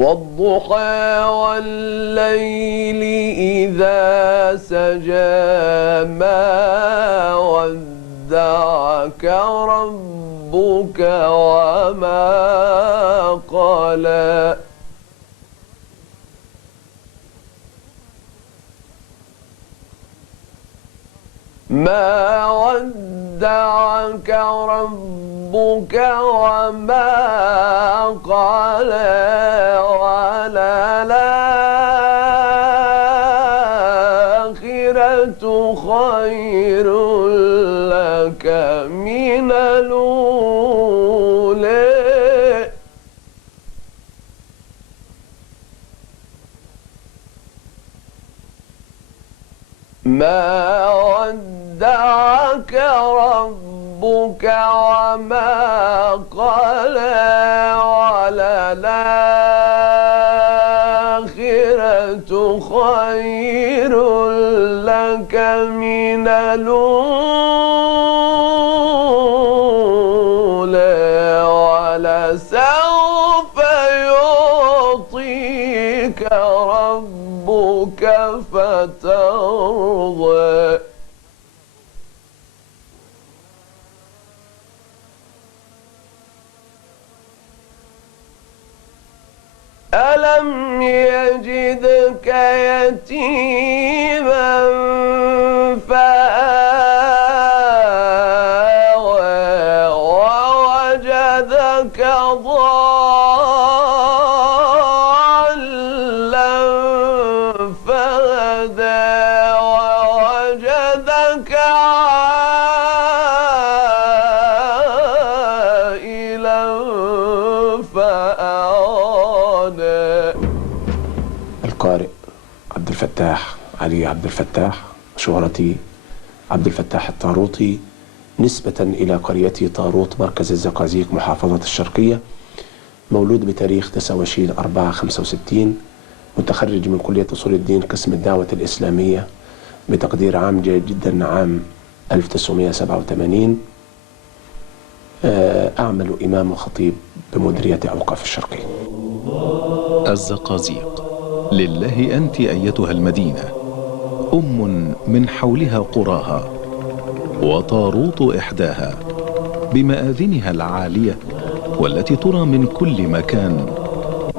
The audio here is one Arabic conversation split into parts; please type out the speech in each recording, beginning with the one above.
والضحى والليل إذا سجى ما ودعك ربك وما قلى ما ودعك ربك وما قلى وللآخرة خير لك من الأولى ما ودعك ربك وما قلى وللآخرة خير لك من الأولى ولسوف يعطيك ربك فترضى ألم يجدك يتيما فآوى ووجدك ضالا فهدى ووجدك عائلا فأغنى. القارئ عبد الفتاح علي عبد الفتاح، شهرتي عبد الفتاح الطاروطي، نسبة إلى قريتي طاروط مركز الزقازيق محافظة الشرقية، مولود بتاريخ 29/4/65، متخرج من كلية أصول الدين قسم الدعوة الإسلامية بتقدير عام جيد جدا عام 1987. أعمل إمام وخطيب بمديرية أوقاف الشرقية. الزقازيق لله أنت أيتها المدينة، أم من حولها قراها، وطاروط إحداها بمآذنها العالية والتي ترى من كل مكان،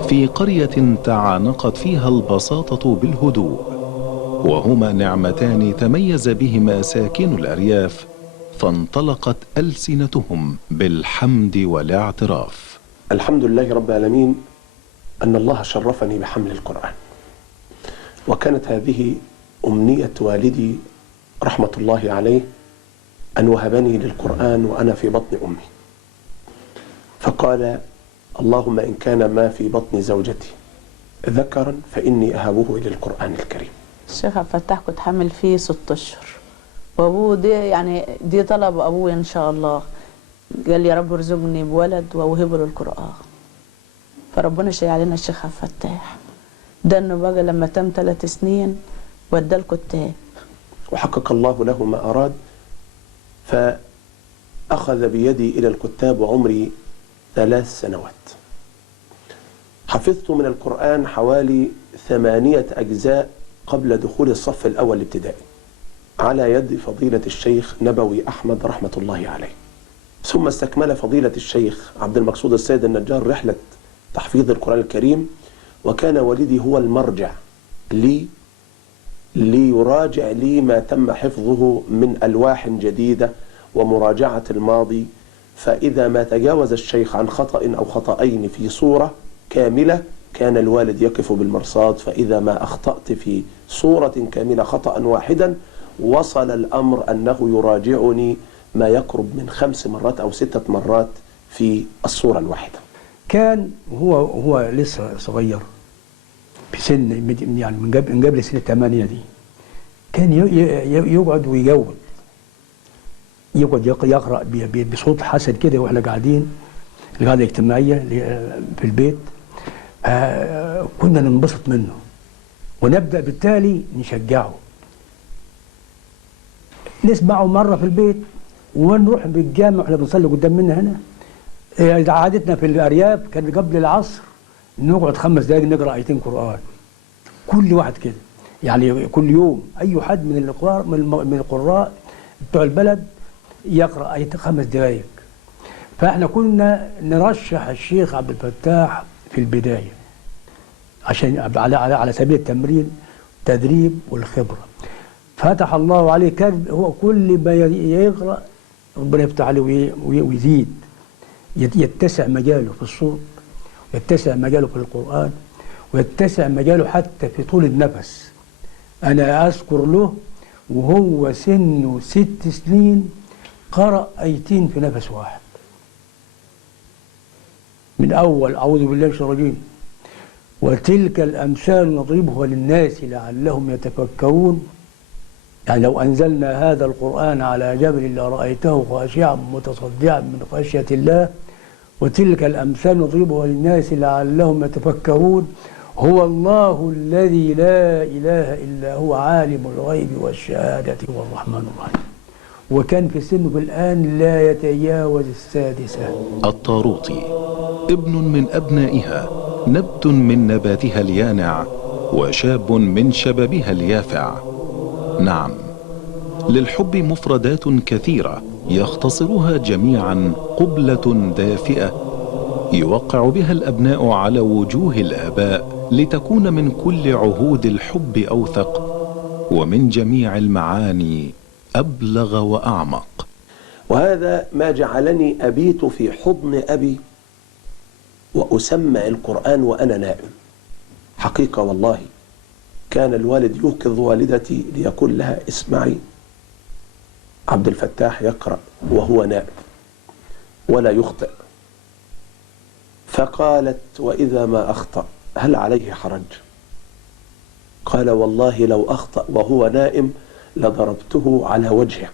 في قرية تعانقت فيها البساطة بالهدوء، وهما نعمتان تميز بهما ساكن الأرياف، فانطلقت ألسنتهم بالحمد والاعتراف. الحمد لله رب العالمين أن الله شرفني بحمل القرآن، وكانت هذه أمنية والدي رحمة الله عليه أن وهبني للقرآن وأنا في بطن أمي، فقال: اللهم إن كان ما في بطن زوجتي ذكرا فإني أهبه إلى القرآن الكريم. الشيخ عبد الفتاح كنت حامل فيه 6 أشهر، وأبوه دي طلب أبوه إن شاء الله، قال لي يا رب ارزقني بولد وأوهبه للقرآن، فربنا شيء علينا الشيخ عبد الفتاح ده إنه بقى لما تم 3 سنين ودى الكتاب، وحقق الله له ما أراد، فأخذ بيدي إلى الكتاب وعمري 3 سنوات. حفظت من القرآن حوالي 8 أجزاء قبل دخول الصف الأول الابتدائي على يد فضيلة الشيخ نبوي أحمد رحمة الله عليه. ثم استكمل فضيلة الشيخ عبد المقصود السيد النجار رحلة تحفيظ القرآن الكريم، وكان والدي هو المرجع ليراجع لي ما تم حفظه من ألواح جديدة ومراجعة الماضي، فإذا ما تجاوز الشيخ عن خطأ أو خطأين في صورة كاملة كان الوالد يقف بالمرصاد، فإذا ما أخطأت في صورة كاملة خطأ واحدا وصل الأمر أنه يراجعني ما يقرب من 5 مرات أو 6 مرات في الصورة الواحدة. كان هو لسه صغير بسن يعني من قبل سن 8 دي، كان يقعد ويجود، يقعد يقرأ بصوت حسن كده واحنا قاعدين القعدة الاجتماعية في البيت. كنا ننبسط منه ونبدأ بالتالي نشجعه، نسمعه مرة في البيت ونروح بالجامع واحنا بنصلي قدام منا هنا. عادتنا في الأرياف كان قبل العصر نقعد 5 دقايق نقرا ايتين قران، كل واحد كده، يعني كل يوم اي حد من القراء من القراء بتوع البلد يقرا ايتين 5 دقايق. فاحنا كنا نرشح الشيخ عبد الفتاح في البدايه عشان على سبيل التمرين التدريب والخبره. فتح الله عليه، كان هو كل ما يقرا ربنا يفتح عليه ويزيد، يتسع مجاله في الصوت، يتسع مجاله في القرآن، ويتسع مجاله حتى في طول النفس. أنا أذكر له وهو سنه 6 سنين قرأ آيتين في نفس واحد، من أول أعوذ بالله من الشيطان الرجيم وتلك الأمثال نضربها للناس لعلهم يتفكرون. يعني لو أنزلنا هذا القرآن على جبل لرأيته خاشعا متصدعا من خشية الله، وتلك الأمثال نضربها للناس لعلهم يتفكرون. هو الله الذي لا إله إلا هو عالم الغيب والشهادة هو الرحمن الرحيم. وكان في سنه الآن لا يتجاوز 6. الطاروطي ابن من أبنائها، نبت من نباتها اليانع، وشاب من شبابها اليافع. نعم، للحب مفردات كثيرة يختصرها جميعا قبلة دافئة يوقع بها الأبناء على وجوه الآباء، لتكون من كل عهود الحب أوثق، ومن جميع المعاني أبلغ وأعمق. وهذا ما جعلني أبيت في حضن أبي وأسمع القرآن وأنا نائم. حقيقة والله كان الوالد يوقظ والدتي ليقول لها اسمعي عبد الفتاح يقرأ وهو نائم ولا يخطئ. فقالت وإذا ما أخطأ هل عليه حرج؟ قال والله لو أخطأ وهو نائم لضربته على وجهه.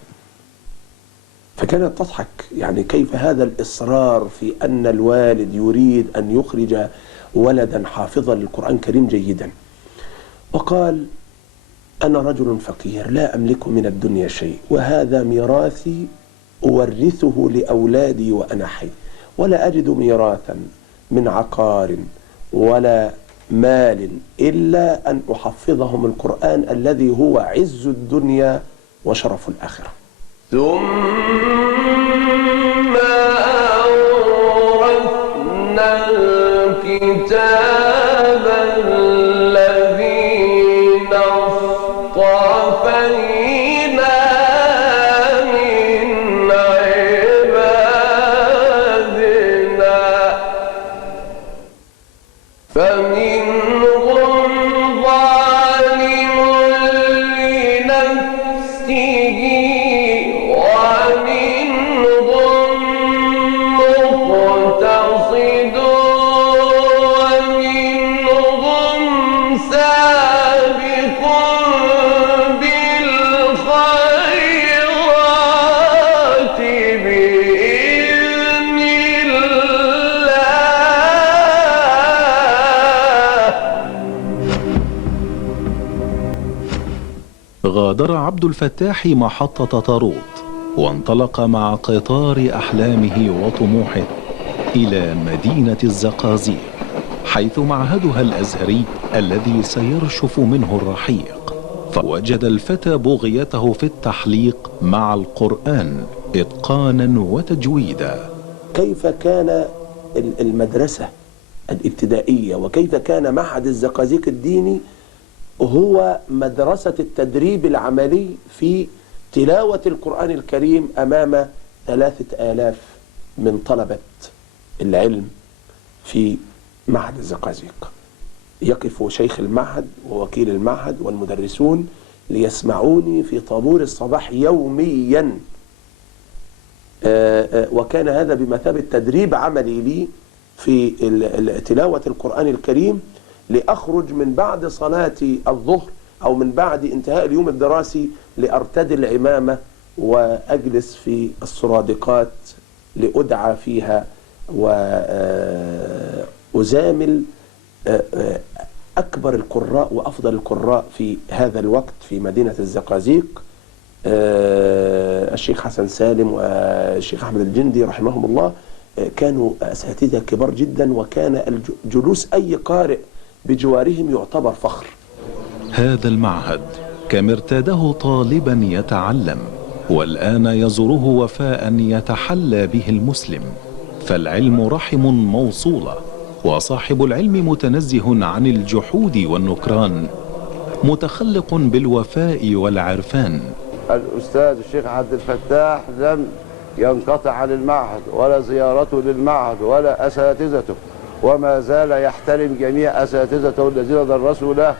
فكانت تضحك، يعني كيف هذا الإصرار في أن الوالد يريد أن يخرج ولدا حافظا للقرآن الكريم جيدا. وقال أنا رجل فقير لا أملك من الدنيا شيء، وهذا ميراثي أورثه لأولادي وأنا حي، ولا أجد ميراثا من عقار ولا مال إلا أن أحفظهم القرآن الذي هو عز الدنيا وشرف الآخرة. ثم أورثنا الكتاب الذين اصطفينا من عبادنا فمنهم ظالم لنفسه ومنهم مقتصد ومنهم سابق بالخيرات بإذن الله. غادر عبد الفتاح محطة طاروط، وانطلق مع قطار أحلامه وطموحه إلى مدينة الزقازيق، حيث معهدها الأزهري الذي سيرشف منه الرحيق. فوجد الفتى بغيته في التحليق مع القرآن إتقانا وتجويدا. كيف كان المدرسة الابتدائية وكيف كان معهد الزقازيق الديني هو مدرسة التدريب العملي في تلاوة القرآن الكريم أمام 3000 من طلبة العلم في معهد الزقازيق. يقف شيخ المعهد ووكيل المعهد والمدرسون ليسمعوني في طابور الصباح يوميا، وكان هذا بمثابة تدريب عملي لي في تلاوة القرآن الكريم، لأخرج من بعد صلاة الظهر أو من بعد انتهاء اليوم الدراسي لأرتدي العمامة وأجلس في السرادقات لأدعى فيها وأزامل أكبر القراء وأفضل القراء في هذا الوقت في مدينة الزقازيق، الشيخ حسن سالم والشيخ أحمد الجندي رحمهم الله. كانوا أساتذة كبار جدا، وكان جلوس أي قارئ بجوارهم يعتبر فخر. هذا المعهد كم ارتاده طالبا يتعلم، والآن يزوره وفاء يتحلى به المسلم، فالعلم رحم موصولة، وصاحب العلم متنزه عن الجحود والنكران، متخلق بالوفاء والعرفان. الأستاذ الشيخ عبد الفتاح لم ينقطع عن المعهد ولا زيارته للمعهد ولا أساتذته، وما زال يحترم جميع أساتذته الذين درسوا له،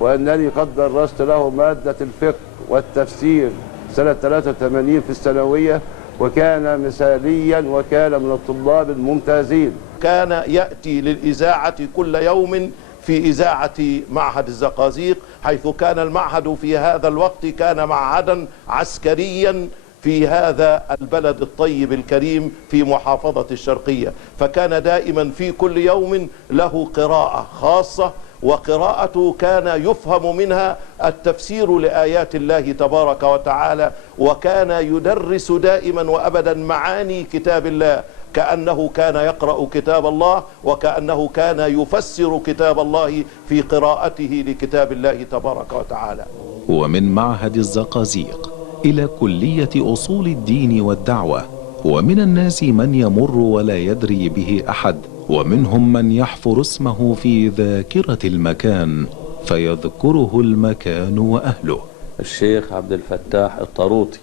وأنني قد درست له مادة الفقه والتفسير سنة 83 في الثانوية، وكان مثاليا وكان من الطلاب الممتازين. كان يأتي للإذاعة كل يوم في إذاعة معهد الزقازيق، حيث كان المعهد في هذا الوقت كان معهدا عسكريا في هذا البلد الطيب الكريم في محافظة الشرقية، فكان دائما في كل يوم له قراءة خاصة، وقراءته كان يفهم منها التفسير لآيات الله تبارك وتعالى، وكان يدرس دائما وأبدا معاني كتاب الله، كأنه كان يقرأ كتاب الله، وكأنه كان يفسر كتاب الله في قراءته لكتاب الله تبارك وتعالى. ومن معهد الزقازيق إلى كلية أصول الدين والدعوة، ومن الناس من يمر ولا يدري به أحد، ومنهم من يحفر اسمه في ذاكرة المكان فيذكره المكان وأهله. الشيخ عبد الفتاح الطروطي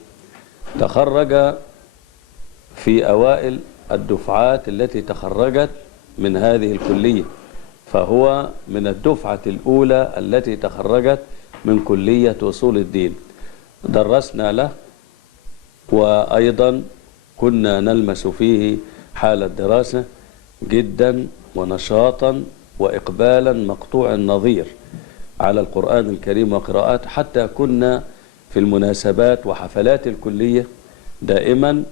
تخرج في أوائل الدفعات التي تخرجت من هذه الكلية، فهو من الدفعة الأولى التي تخرجت من كلية أصول الدين. درسنا له، وأيضا كنا نلمس فيه حال الدراسة جدا ونشاطا وإقبالا مقطوع النظير على القرآن الكريم وقراءات، حتى كنا في المناسبات وحفلات الكلية دائما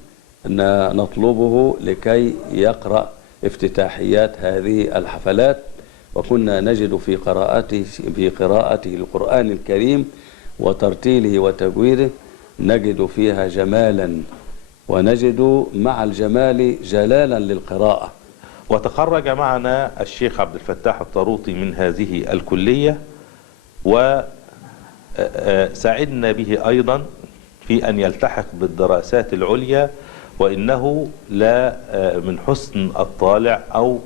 نطلبه لكي يقرأ افتتاحيات هذه الحفلات، وكنا نجد في قراءته القرآن الكريم وترتيله وتجويده نجد فيها جمالا، ونجد مع الجمال جلالا للقراءة. وتخرج معنا الشيخ عبد الفتاح الطروطي من هذه الكلية، وسعدنا به أيضا في أن يلتحق بالدراسات العليا، وإنه لا من حسن الطالع أو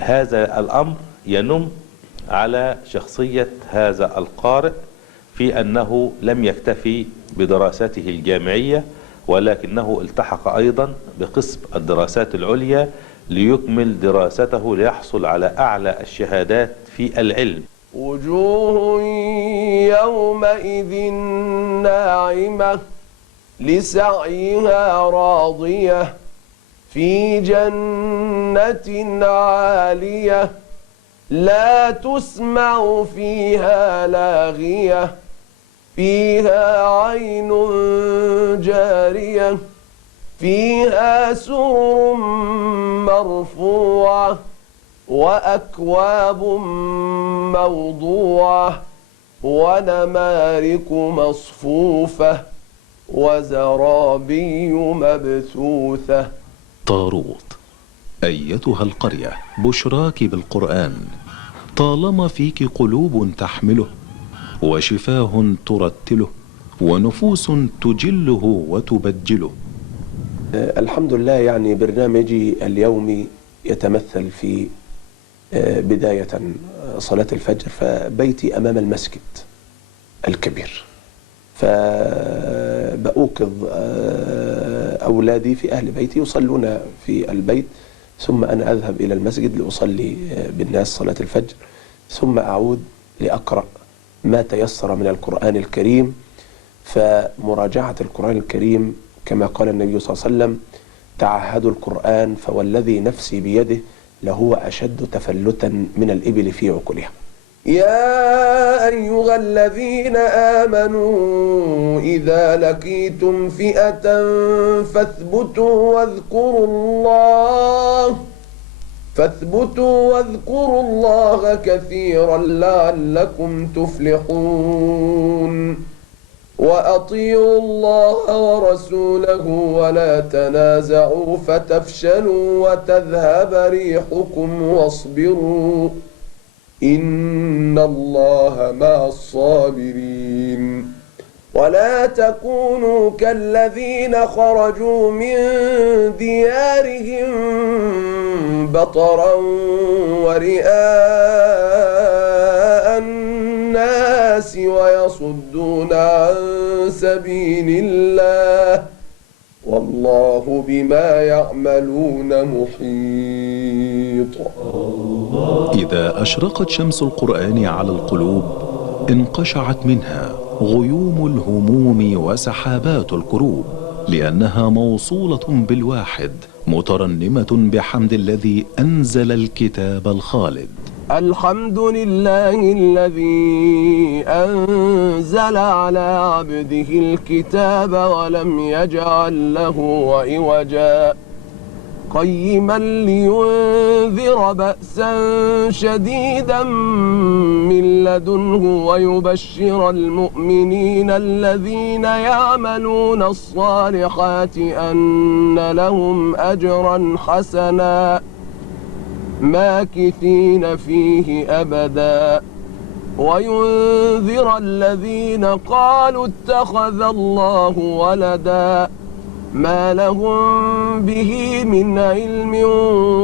هذا الأمر ينم على شخصية هذا القارئ، في أنه لم يكتفي بدراساته الجامعية، ولكنه التحق أيضا بقسم الدراسات العليا ليكمل دراسته ليحصل على أعلى الشهادات في العلم. وجوه يومئذ ناعمة لسعيها راضية في جنة عالية لا تسمع فيها لاغية فيها عين جارية فيها سرر مرفوعة وأكواب موضوعة ونمارق مصفوفة وزرابي مبثوثة. طاروت، أيتها القرية بشراك بالقرآن، طالما فيك قلوب تحمله، وشفاه ترتله، ونفوس تجله وتبجله. الحمد لله، يعني برنامجي اليومي يتمثل في بداية صلاة الفجر، فبيتي أمام المسجد الكبير، فبأوقظ أولادي في أهل بيتي يصلون في البيت، ثم أنا أذهب إلى المسجد لأصلي بالناس صلاة الفجر، ثم أعود لأقرأ ما تيسر من القرآن الكريم. فمراجعة القرآن الكريم كما قال النبي صلى الله عليه وسلم: تعهدوا القرآن فوالذي نفسي بيده لهو أشد تفلتا من الإبل في عقلها. يا أيها الذين آمنوا إذا لقيتم فئة فاثبتوا واذكروا الله كثيرا لعلكم تفلحون. وأطيعوا الله ورسوله ولا تنازعوا فتفشلوا وتذهب ريحكم واصبروا إن الله مع الصابرين ولا تكونوا كالذين خرجوا من ديارهم بطرا ورئاء الناس ويصدون عن سبيل الله والله بما يعملون محيط. إذا أشرقت شمس القرآن على القلوب انقشعت منها غيوم الهموم وسحابات الكروب، لأنها موصولة بالواحد مترنمة بحمد الذي أنزل الكتاب الخالد. الحمد لله الذي أنزل على عبده الكتاب ولم يجعل له عوجا قيما لينذر بأسا شديدا من لدنه ويبشر المؤمنين الذين يعملون الصالحات أن لهم أجرا حسنا ماكثين فيه أبدا وينذر الذين قالوا اتخذ الله ولدا ما لهم به من علم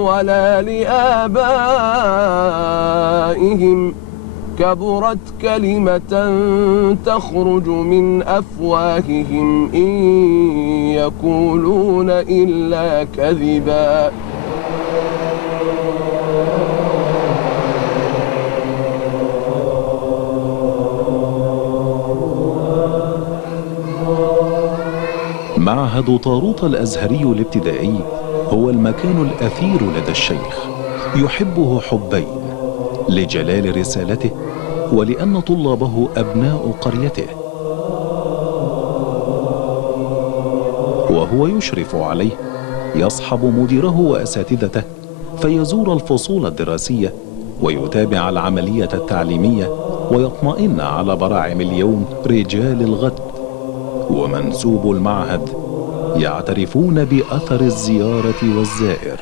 ولا لآبائهم كبرت كلمة تخرج من أفواههم إن يقولون إلا كذبا. معهد طاروط الأزهري الابتدائي هو المكان الأثير لدى الشيخ، يحبه حبين: لجلال رسالته ولأن طلابه أبناء قريته، وهو يشرف عليه، يصحب مديره وأساتذته فيزور الفصول الدراسية ويتابع العملية التعليمية ويطمئن على براعم اليوم رجال الغد. ومنسوب المعهد يعترفون بأثر الزيارة والزائر.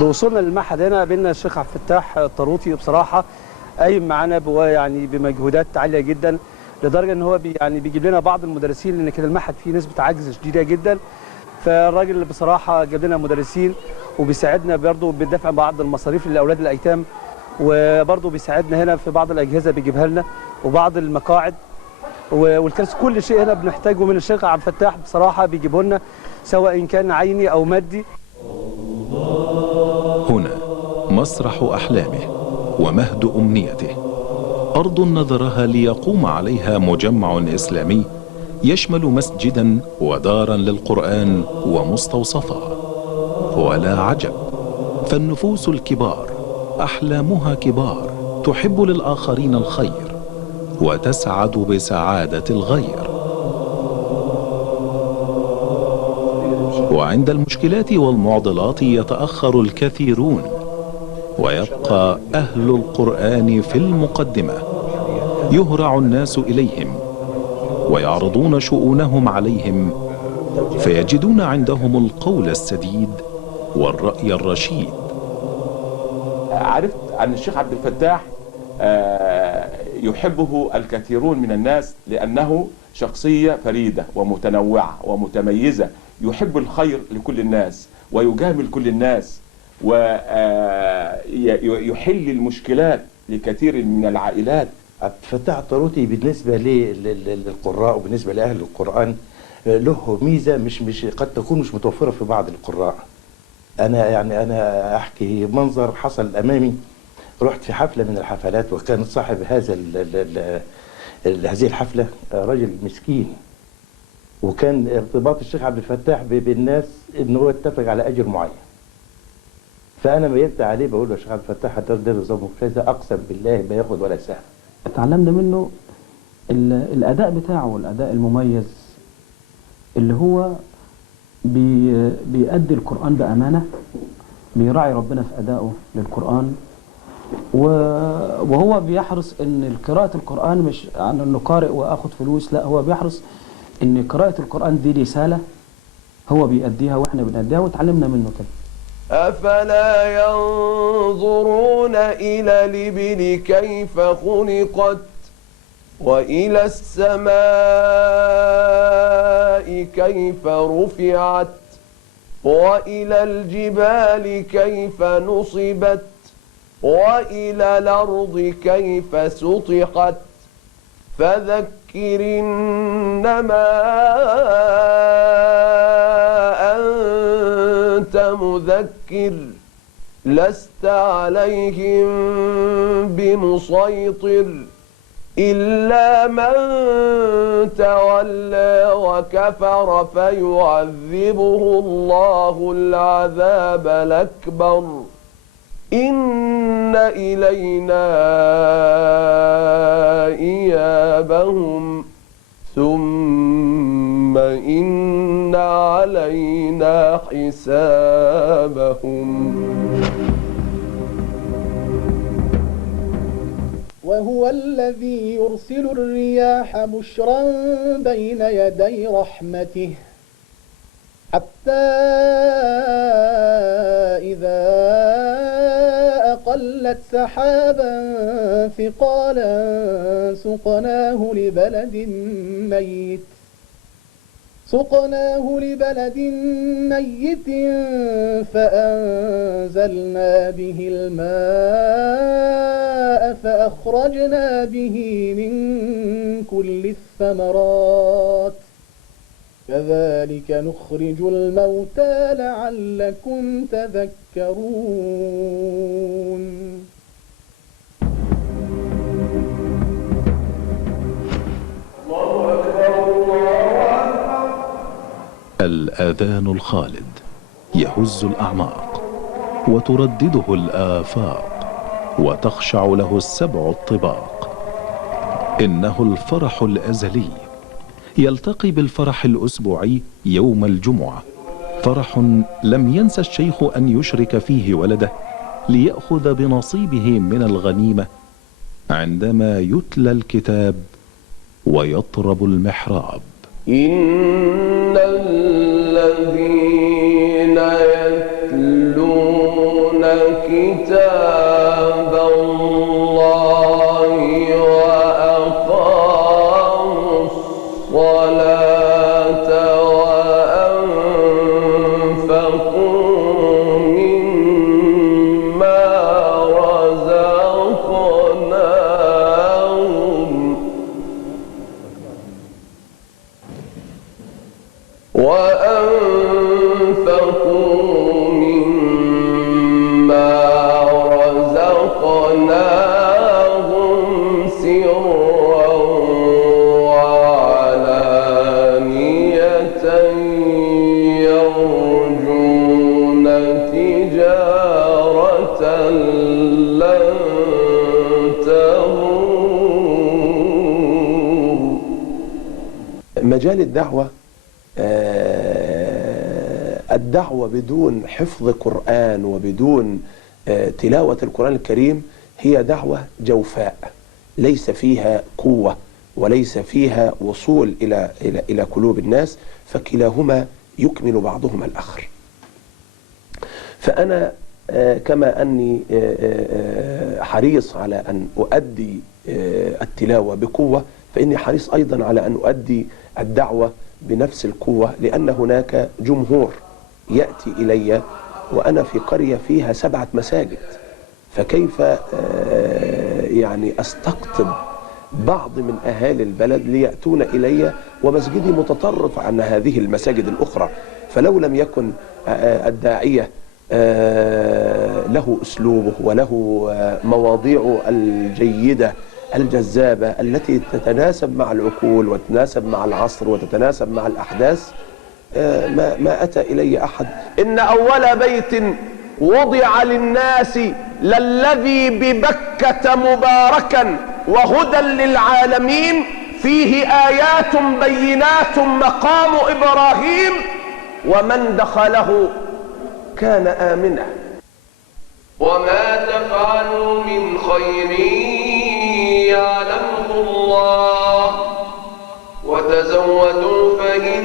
بوصولنا للمعهد هنا بينا الشيخ عبد الفتاح الطاروطي بصراحة قايم معانا يعني بمجهودات عالية جدا، لدرجة ان هو بيجيب لنا بعض المدرسين، لان كده المعهد فيه نسبة عجز شديدة جدا. فالراجل بصراحة جاب لنا مدرسين وبيساعدنا برضه بدفع بعض المصاريف لأولاد الأيتام، وبرضه بيساعدنا هنا في بعض الأجهزة بيجيبها لنا وبعض المقاعد والكراسي. كل شيء هنا بنحتاجه من الشيخ عبد الفتاح بصراحة بيجيبه لنا، سواء كان عيني أو مادي. هنا مسرح أحلامه ومهد أمنيته، أرض نذرها ليقوم عليها مجمع إسلامي يشمل مسجدا ودارا للقرآن ومستوصفا. ولا عجب، فالنفوس الكبار أحلامها كبار، تحب للآخرين الخير وتسعد بسعادة الغير. وعند المشكلات والمعضلات يتأخر الكثيرون ويبقى أهل القرآن في المقدمة، يهرع الناس إليهم ويعرضون شؤونهم عليهم فيجدون عندهم القول السديد والرأي الرشيد. عرفت عن الشيخ عبد الفتاح يحبه الكثيرون من الناس لأنه شخصية فريدة ومتنوعة ومتميزة، يحب الخير لكل الناس ويجامل كل الناس ويحل المشكلات لكثير من العائلات. عبد الفتاح الطاروطي بالنسبة للقراء وبالنسبة لأهل القرآن له ميزة مش قد تكون مش متوفرة في بعض القراء. أنا أحكي منظر حصل أمامي. رحت في حفلة من الحفلات وكان صاحب هذه الحفلة رجل مسكين، وكان ارتباط الشيخ عبد الفتاح بالناس ان هو اتفق على اجر معين. فانا ميلت عليه بقول له يا شيخ عبد الفتاح ده نظام كذا، اقسم بالله ما ياخد ولا ساعه. اتعلمنا منه الاداء بتاعه، الاداء المميز اللي هو بيأدي القرآن بأمانة، بيراعي ربنا في أدائه للقرآن، وهو بيحرص ان قراءة القرآن مش عن انه قارئ واخد فلوس، لا هو بيحرص ان قراءة القرآن دي رسالة هو بيأديها واحنا بنأديها وتعلمنا منه كده. أفلا ينظرون إلى الإبل كيف خلقت وإلى السماء كيف رفعت وإلى الجبال كيف نصبت وإلى الأرض كيف سطحت فذكر إنما أنت مذكر لست عليهم بمسيطر إلا من تولى وكفر فيعذبه الله العذاب الأكبر إن إلينا إيابهم ثم إن علينا حسابهم. وهو الذي يرسل الرياح بشرا بين يدي رحمته حتى إذا أقلت سحابا ثقالا سقناه لبلد ميت فأنزلنا به الماء فأخرجنا به من كل الثمرات كذلك نخرج الموتى لعلكم تذكرون. الآذان الخالد يهز الأعماق وتردده الآفاق وتخشع له السبع الطباق. إنه الفرح الأزلي يلتقي بالفرح الأسبوعي يوم الجمعة، فرح لم ينسى الشيخ أن يشرك فيه ولده ليأخذ بنصيبه من الغنيمة عندما يتلى الكتاب ويطرب المحراب. إن الذين يتلون كتاب الله وأقاموا الصلاة وأنفقوا مما رزقناهم وأنفقوا مما رزقناهم سرا وعلانية يرجون تجارة لن تبور. مجال الدعوة الدعوة بدون حفظ قرآن وبدون تلاوة القرآن الكريم هي دعوة جوفاء ليس فيها قوة وليس فيها وصول إلى قلوب الناس، فكلاهما يكمل بعضهما الآخر. فأنا كما أني حريص على أن أؤدي التلاوة بقوة، فإني حريص أيضا على أن أؤدي الدعوة بنفس القوة، لأن هناك جمهور يأتي إلي وأنا في قرية فيها 7 مساجد، فكيف يعني أستقطب بعض من أهالي البلد ليأتون إلي ومسجدي متطرف عن هذه المساجد الأخرى؟ فلو لم يكن الداعية له أسلوبه وله مواضيع الجيدة الجذابة التي تتناسب مع العقول وتتناسب مع العصر وتتناسب مع الأحداث، ما أتى إلي أحد. إن أول بيت وضع للناس للذي ببكة مباركا وهدى للعالمين فيه آيات بينات مقام إبراهيم ومن دخله كان آمنا. وما تفعلوا من خير يعلمه الله وتزودوا فإن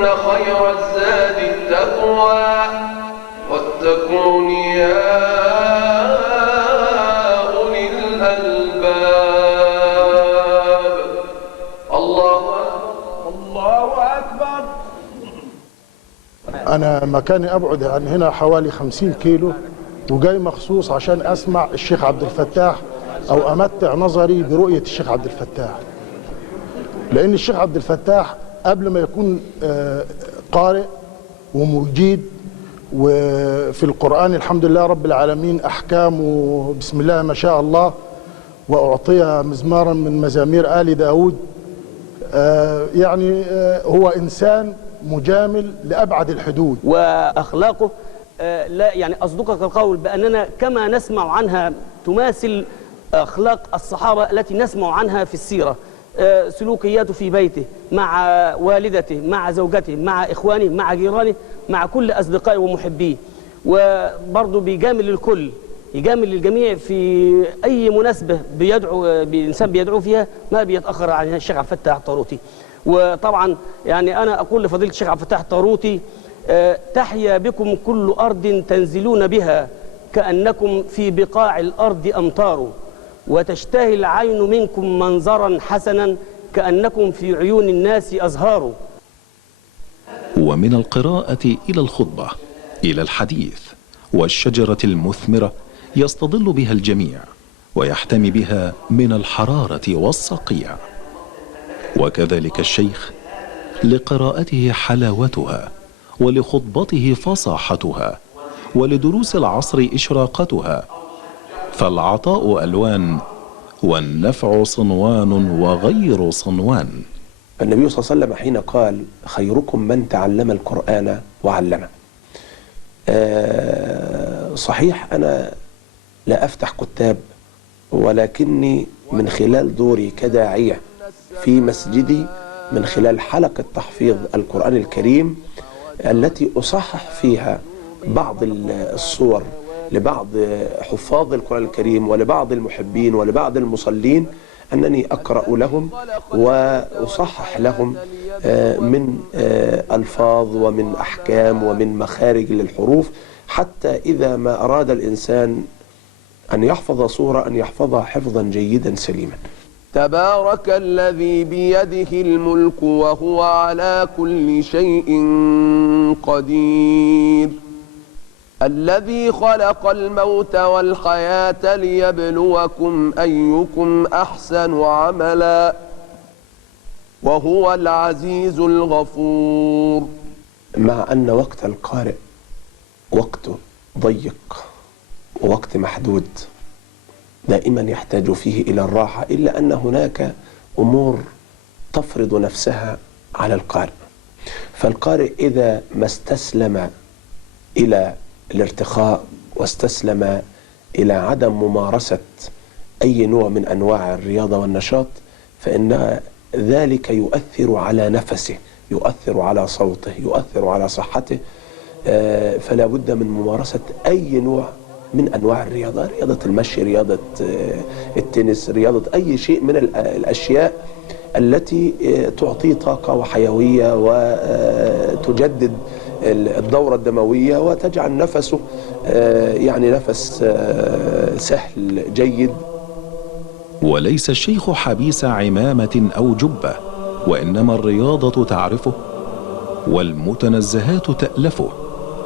خير الزاد التقوى واتقون يا أولي الألباب. الله أكبر. أنا مكاني أبعد عن هنا حوالي 50 كيلو وجاي مخصوص عشان أسمع الشيخ عبد الفتاح أو أمتع نظري برؤية الشيخ عبد الفتاح، لأن الشيخ عبد الفتاح قبل ما يكون قارئ ومجيد وفي القرآن الحمد لله رب العالمين أحكامه بسم الله ما شاء الله، وأعطي مزمارا من مزامير آل داود، يعني هو إنسان مجامل لأبعد الحدود. وأخلاقه لا يعني أصدقك القول بأننا كما نسمع عنها تماثل أخلاق الصحابة التي نسمع عنها في السيرة، سلوكياته في بيته مع والدته مع زوجته مع إخوانه مع جيرانه مع كل أصدقائه ومحبيه، وبرضه بيجامل الكل، يجامل الجميع في أي مناسبة إنسان بيدعو فيها ما بيتأخر عن الشيخ عبد الفتاح الطاروطي. وطبعا يعني أنا أقول لفضيلة الشيخ عبد الفتاح الطاروطي تحيا بكم كل أرض تنزلون بها كأنكم في بقاع الأرض أمطار، وتشتهي العين منكم منظرا حسنا كأنكم في عيون الناس أزهار. ومن القراءة إلى الخطبة إلى الحديث والشجرة المثمرة يستظل بها الجميع ويحتمي بها من الحرارة والصقيع. وكذلك الشيخ لقراءته حلاوتها، ولخطبته فصاحتها، ولدروس العصر إشراقتها، فالعطاء ألوان والنفع صنوان وغير صنوان. النبي صلى الله عليه وسلم حين قال خيركم من تعلم القرآن وعلمه، صحيح أنا لا أفتح كتاب، ولكني من خلال دوري كداعية في مسجدي من خلال حلقة تحفيظ القرآن الكريم التي أصحح فيها بعض الصور لبعض حفاظ القرآن الكريم ولبعض المحبين ولبعض المصلين، أنني أقرأ لهم وأصحح لهم من ألفاظ ومن أحكام ومن مخارج للحروف، حتى إذا ما أراد الإنسان أن يحفظ صورة أن يحفظها حفظا جيدا سليما. تبارك الذي بيده الملك وهو على كل شيء قدير، الذي خلق الموت والحياة ليبلوكم أيكم أحسن عملا وهو العزيز الغفور. مع أن وقت القارئ وقت ضيق ووقت محدود دائما يحتاج فيه إلى الراحة، إلا أن هناك أمور تفرض نفسها على القارئ، فالقارئ إذا ما استسلم إلى الارتخاء واستسلم إلى عدم ممارسة أي نوع من أنواع الرياضة والنشاط، فإن ذلك يؤثر على نفسه، يؤثر على صوته، يؤثر على صحته، فلا بد من ممارسة أي نوع من أنواع الرياضة، رياضة المشي، رياضة التنس، رياضة أي شيء من الأشياء التي تعطي طاقة وحيوية وتجدد الدورة الدموية وتجعل نفسه يعني نفس سهل جيد. وليس الشيخ حبيس عمامة أو جبة، وإنما الرياضة تعرفه والمتنزهات تألفه،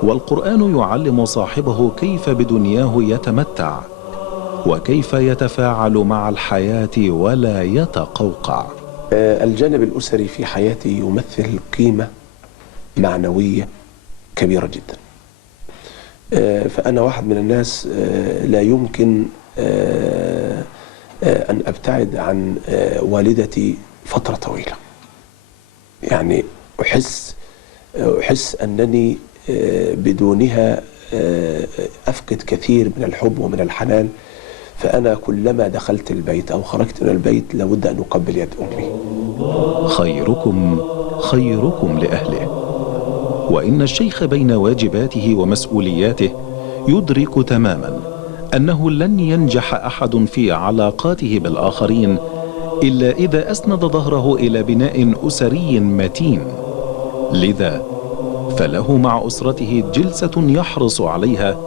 والقرآن يعلم صاحبه كيف بدنياه يتمتع وكيف يتفاعل مع الحياة ولا يتقوقع. الجانب الأسري في حياتي يمثل قيمة معنوية كبيرة جدا، فأنا واحد من الناس لا يمكن أن أبتعد عن والدتي فترة طويلة، يعني أحس أنني بدونها أفقد كثير من الحب ومن الحنان، فأنا كلما دخلت البيت أو خرجت من البيت لابد أن أقبل يد أمي. خيركم خيركم لأهله. وإن الشيخ بين واجباته ومسؤولياته يدرك تماما أنه لن ينجح أحد في علاقاته بالآخرين إلا إذا أسند ظهره إلى بناء أسري متين. لذا فله مع أسرته جلسة يحرص عليها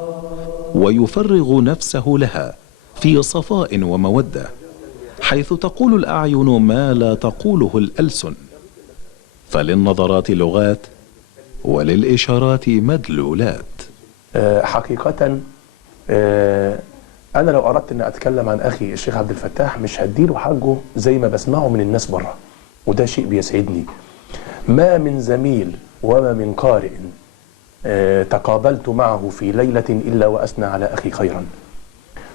ويفرغ نفسه لها في صفاء ومودة، حيث تقول الأعين ما لا تقوله الألسن، فللنظرات لغات وللإشارات مدلولات. حقيقة أنا لو أردت أن أتكلم عن أخي الشيخ عبد الفتاح مش هديله حقه زي ما بسمعه من الناس بره، وده شيء بيسعدني. ما من زميل وما من قارئ تقابلت معه في ليلة إلا وأثنى على أخي خيرا،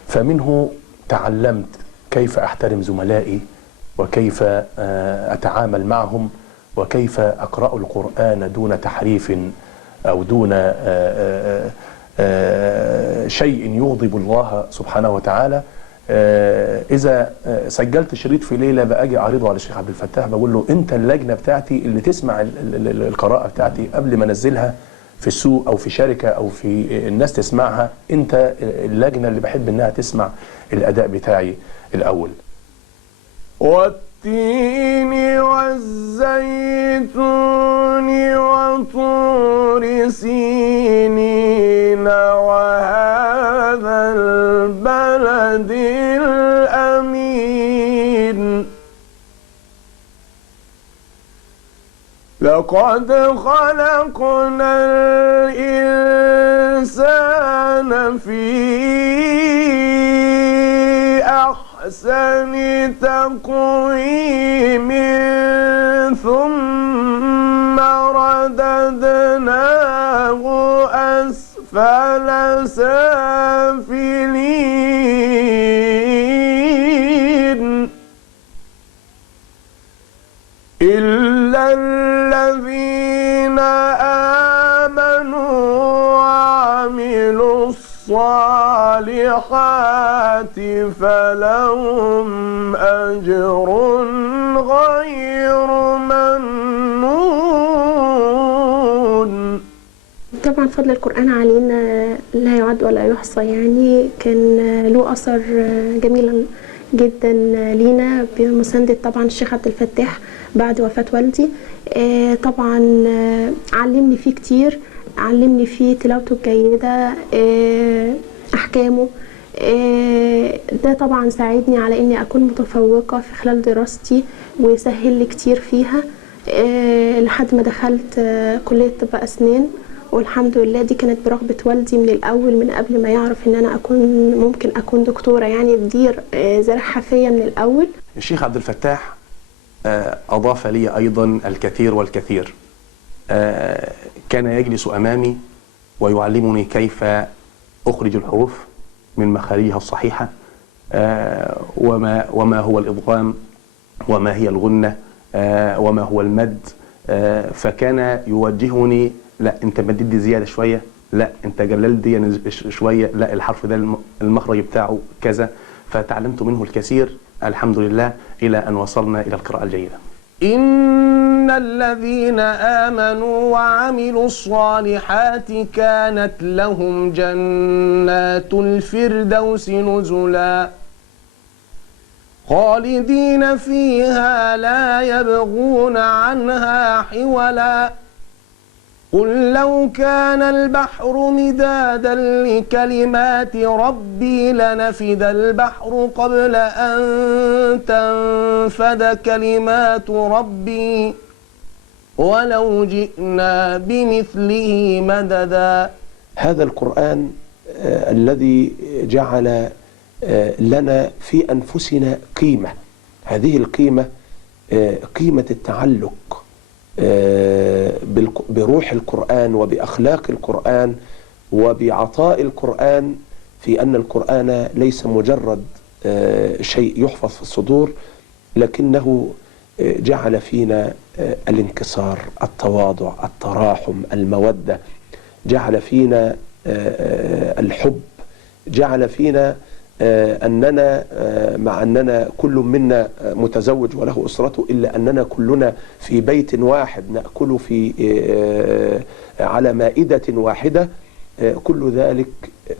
فمنه تعلمت كيف أحترم زملائي وكيف أتعامل معهم وكيف أقرأ القرآن دون تحريف أو دون شيء يغضب الله سبحانه وتعالى. إذا سجلت شريط في ليلة بأجي أعرضه على الشيخ عبد الفتاح، بقول له أنت اللجنة بتاعتي اللي تسمع القراءة بتاعتي قبل ما أنزلها في السوق أو في شركة أو في الناس تسمعها، أنت اللجنة اللي بحب إنها تسمع الأداء بتاعي الأول. والتين والزيتون وطور سينين وهذا البلد الأمين لقد خلقنا الإنسان في أحسن تقويم ثم رددناه أسفل سافلين إلا الذين آمنوا وعملوا الصالحات فلهم أجر غير ممنون. طبعا فضل القرآن علينا لا يعد ولا يحصى، يعني كان له أثر جميل جدا لينا بمساندة طبعا الشيخ عبد الفتاح بعد وفاة والدي. طبعا علمني فيه كتير، علمني فيه تلاوته الجيدة، أحكامه. ده طبعا ساعدني على اني اكون متفوقة في خلال دراستي ويسهل لي كتير فيها لحد ما دخلت كلية طب أسنان، والحمد لله دي كانت برغبة والدي من الأول، من قبل ما يعرف ان انا ممكن اكون دكتورة، يعني تدير زرعها فيا من الأول. الشيخ عبد الفتاح أضاف لي أيضا الكثير والكثير. كان يجلس أمامي ويعلمني كيف أخرج الحروف من مخارجها الصحيحة، وما هو الإضغام وما هي الغنة وما هو المد. فكان يوجهني، لا أنت مدد دي زيادة شوية، لا أنت جلل دي شوية، لا الحرف ده المخرج بتاعه كذا. فتعلمت منه الكثير الحمد لله إلى أن وصلنا إلى القراءة الجيدة. إن الذين آمنوا وعملوا الصالحات كانت لهم جنات الفردوس نزلا خالدين فيها لا يبغون عنها حولا قل لو كان البحر مدادا لكلمات ربي لنفد البحر قبل أن تنفد كلمات ربي ولو جئنا بمثله مددا. هذا القرآن الذي جعل لنا في أنفسنا قيمة، هذه القيمة قيمة التعلق بروح القرآن وبأخلاق القرآن وبعطاء القرآن، في أن القرآن ليس مجرد شيء يحفظ في الصدور، لكنه جعل فينا الانكسار، التواضع، التراحم، المودة، جعل فينا الحب، جعل فينا أننا مع أننا كل منا متزوج وله أسرته إلا أننا كلنا في بيت واحد نأكل على مائدة واحدة. كل ذلك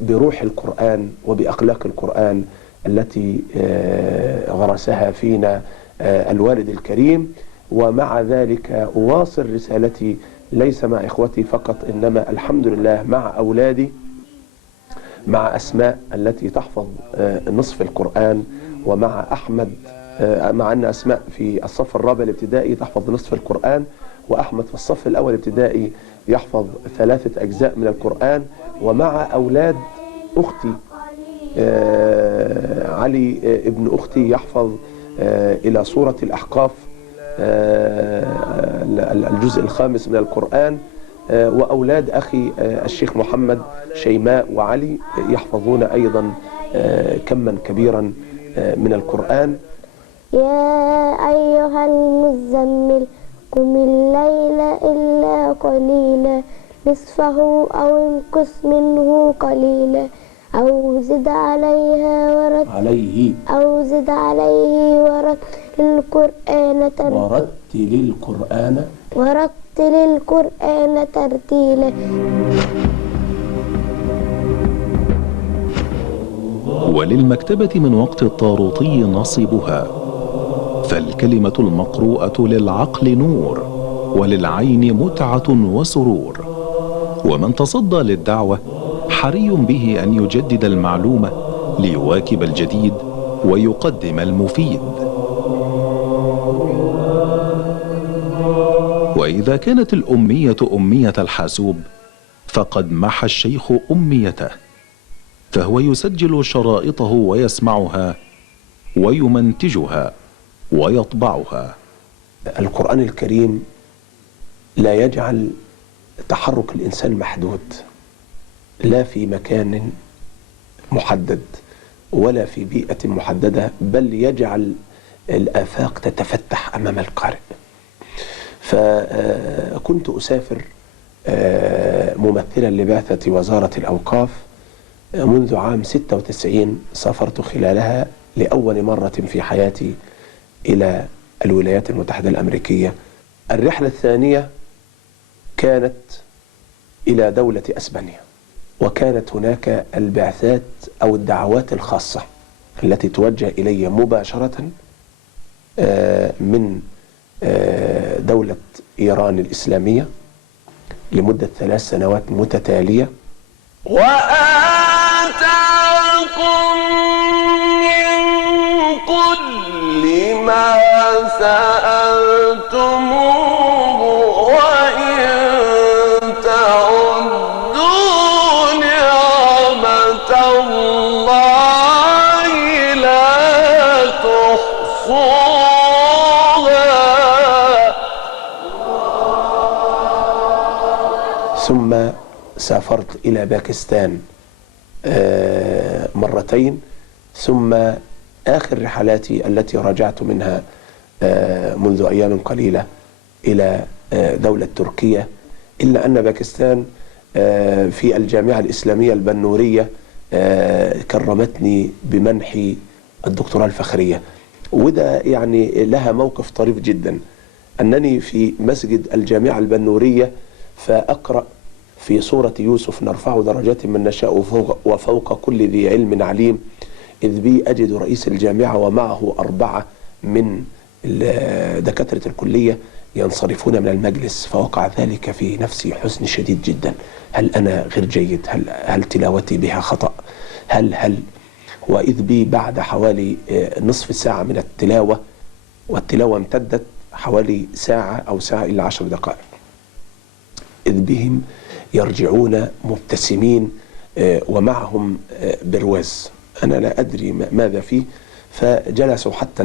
بروح القرآن وبأخلاق القرآن التي غرسها فينا الوالد الكريم. ومع ذلك أواصل رسالتي ليس مع إخوتي فقط، إنما الحمد لله مع أولادي، مع أسماء التي تحفظ نصف القرآن، ومع أحمد، مع أن أسماء في الصف الرابع الابتدائي تحفظ نصف القرآن، وأحمد في الصف الأول الابتدائي يحفظ 3 أجزاء من القرآن، ومع أولاد أختي علي ابن أختي يحفظ إلى سورة الأحقاف الجزء الخامس من القرآن، وأولاد أخي الشيخ محمد شيماء وعلي يحفظون أيضا كما كبيرا من القرآن. يا أيها المزمل قم الليل إلا قليلا نصفه أو انقص منه قليلا أو زد عليها ورتل القرآن ترتيلا. وللمكتبة من وقت الطاروطي نصيبها، فالكلمة المقروءة للعقل نور، وللعين متعة وسرور. ومن تصدى للدعوة حري به أن يجدد المعلومة ليواكب الجديد ويقدم المفيد. وإذا كانت الأمية أمية الحاسوب، فقد محى الشيخ أميته، فهو يسجل شرائطه ويسمعها ويمنتجها ويطبعها. القرآن الكريم لا يجعل تحرك الإنسان محدود، لا في مكان محدد ولا في بيئة محددة، بل يجعل الآفاق تتفتح أمام القارئ. فكنت أسافر ممثلا لبعثة وزارة الأوقاف منذ عام 96. سافرت خلالها لأول مرة في حياتي إلى الولايات المتحدة الأمريكية. الرحلة الثانية كانت إلى دولة أسبانيا، وكانت هناك البعثات أو الدعوات الخاصة التي توجه إلي مباشرة من دولة إيران الإسلامية لمدة 3 سنوات متتالية. وآتاكم من كل ما سألتموه وإن تعدوا نعمة الله لا تحصوها. ثم سافرت إلى باكستان مرتين، ثم آخر رحلاتي التي رجعت منها منذ أيام قليلة إلى دولة تركيا، إلا أن باكستان في الجامعة الإسلامية البنورية كرمتني بمنح الدكتوراه الفخرية، وده يعني لها موقف طريف جدا، أنني في مسجد الجامعة البنورية فأقرأ في سورة يوسف نرفع درجات من نشاء وفوق كل ذي علم عليم، إذ بي أجد رئيس الجامعة ومعه 4 من دكاترة الكلية ينصرفون من المجلس، فوقع ذلك في نفسي حزن شديد جدا. هل أنا غير جيد؟ هل تلاوتي بها خطأ؟ هل وإذ بي بعد حوالي نصف ساعة من التلاوة، والتلاوة امتدت حوالي ساعة أو ساعة إلى 10 دقائق، إذ بهم يرجعون مبتسمين ومعهم برواز، أنا لا أدري ماذا فيه، فجلسوا حتى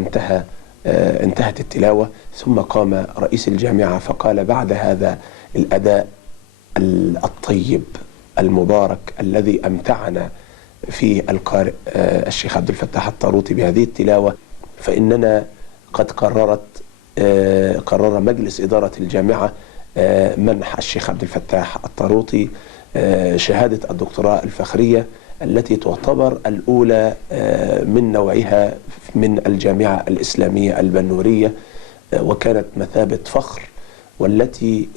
انتهت التلاوة، ثم قام رئيس الجامعة فقال بعد هذا الأداء الطيب المبارك الذي أمتعنا في القارئ الشيخ عبد الفتاح الطاروطي بهذه التلاوة، فإننا قد قرر مجلس إدارة الجامعة منح الشيخ عبد الفتاح الطاروطي شهادة الدكتوراه الفخرية التي تعتبر الأولى من نوعها من الجامعة الإسلامية البنورية، وكانت مثابة فخر والتي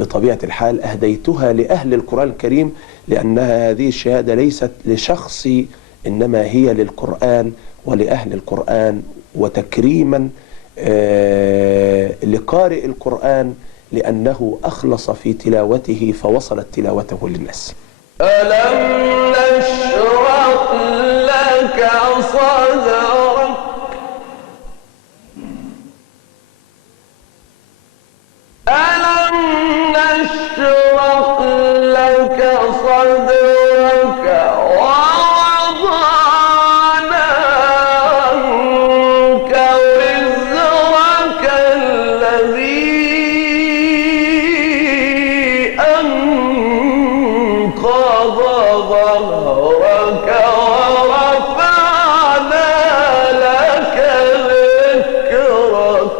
بطبيعة الحال أهديتها لأهل القرآن الكريم، لأنها هذه الشهادة ليست لشخصي إنما هي للقرآن ولأهل القرآن، وتكريما لقارئ القرآن لأنه أخلص في تلاوته فوصلت تلاوته للناس. ألم نشرح لك صدرك ألم نشرح لك صدرك ووضعنا عنك وزرك الذي أنقض ظهرك ورفعنا لك ذكرك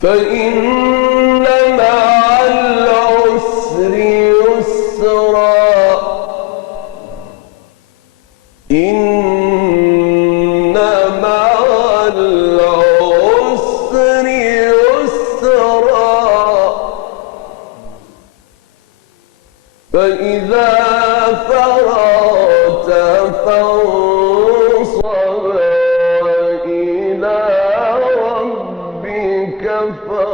فإن مع العسر يسرا إن مع العسر يسرا فإذا فرغت فانصب وإلى ربك فارغب.